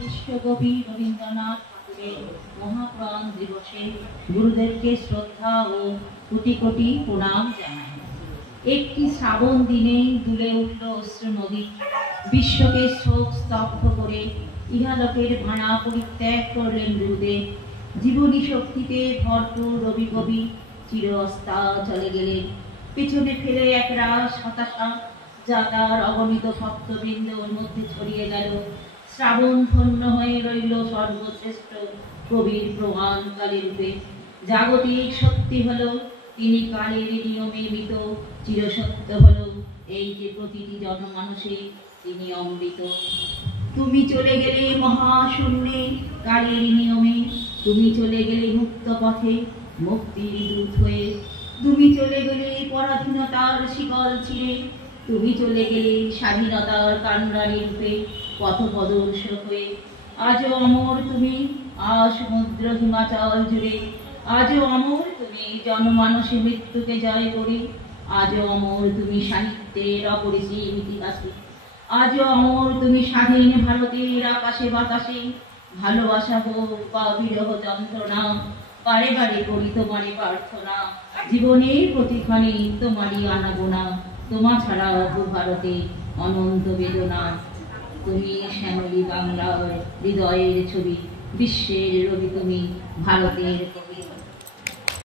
বিশ্বকবি রবীন্দ্রনাথ ঠাকুরের মহাপ্রাণ দিবসে গুরুদেবকে শ্রদ্ধা ও কোটি কোটি প্রণাম জানাই। একটি শ্রাবণ দিনেই দুলে উঠল অশ্রু নদী, বিশ্বকে শোক স্তব্ধ করে ইহালোকের ভাড়া পরিত্যাগ করলেন গুরুদেব। জীবনী শক্তিতে ভরপুর রবি কবি চিরস্তা চলে গেলেন, পিছনে ফেলে এক রাস হতাশা যা তার অগণিত ভক্তবৃন্দর মধ্যে ছড়িয়ে গেল। শ্রাবণ ধন্য হয়ে রইল সর্বশ্রেষ্ঠ কবির প্রমাণকালী রূপে। জাগতিক সত্যি হলো তিনি কালের নিয়মে মৃত, চিরসত্য হলো এই যে প্রতিটি জনমানসে তিনি অমৃত। তুমি চলে গেলে মহাশূন্যে কালের নিয়মে, তুমি চলে গেলে মুক্ত পথে মুক্তির দূত হয়ে, তুমি চলে গেলে পরাধীনতার শিকল ছিঁড়ে, তুমি চলে গেলে স্বাধীনতার কান্ডারি রূপে পথপ্রদর্শক হয়ে। আজও অমর তুমি সমুদ্র হিমাচল জুড়ে, আজও অমর তুমি জনমানসে মৃত্যুকে জয় করে, আজও অমর তুমি সাহিত্যের অপরিসীম ইতিহাসে, আজও অমর তুমি স্বাধীন ভারতের আকাশে বাতাসে। ভালোবাসা হোক বা বিরহ যন্ত্রণা, বারে বারে করি তোমারে প্রার্থনা, জীবনের প্রতিক্ষণে তোমারই আনাগোনা, তোমা ছাড়া ভারতে অনন্ত বেদনা। তুমি শ্যামলী বাংলার হৃদয়ের ছবি, বিশ্বের রবি তুমি, ভারতের কবি।